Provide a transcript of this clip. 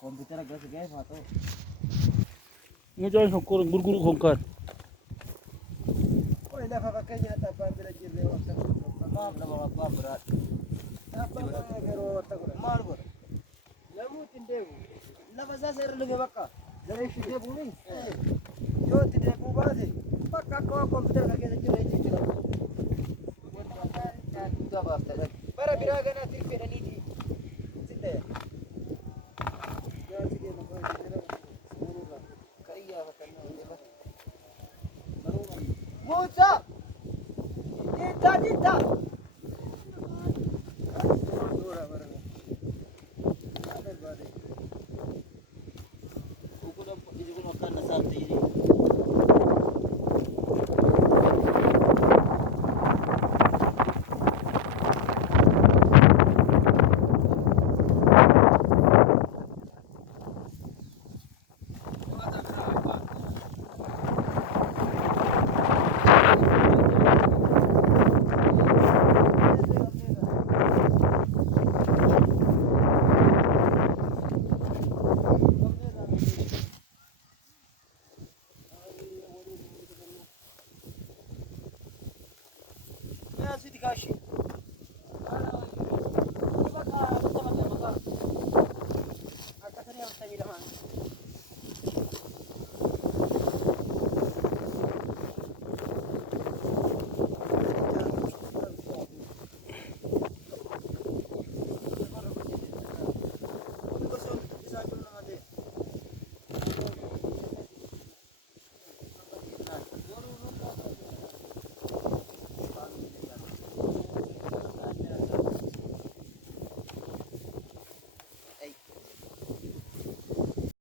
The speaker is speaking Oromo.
Komputer agak segede foto. Ngayon ko gurguru kongkan. Oh, ini apa pakainya tak ambil aja lewat tak. Maaf nama apa berat. Apa kalau tak Mal ber. lamu tindewu. Lepas saya lagi bakal. Dari sini bumi. Yo tidak bubar sih. Pakak kau komputer lagi aja itu. Itu apa? Bara biraga nanti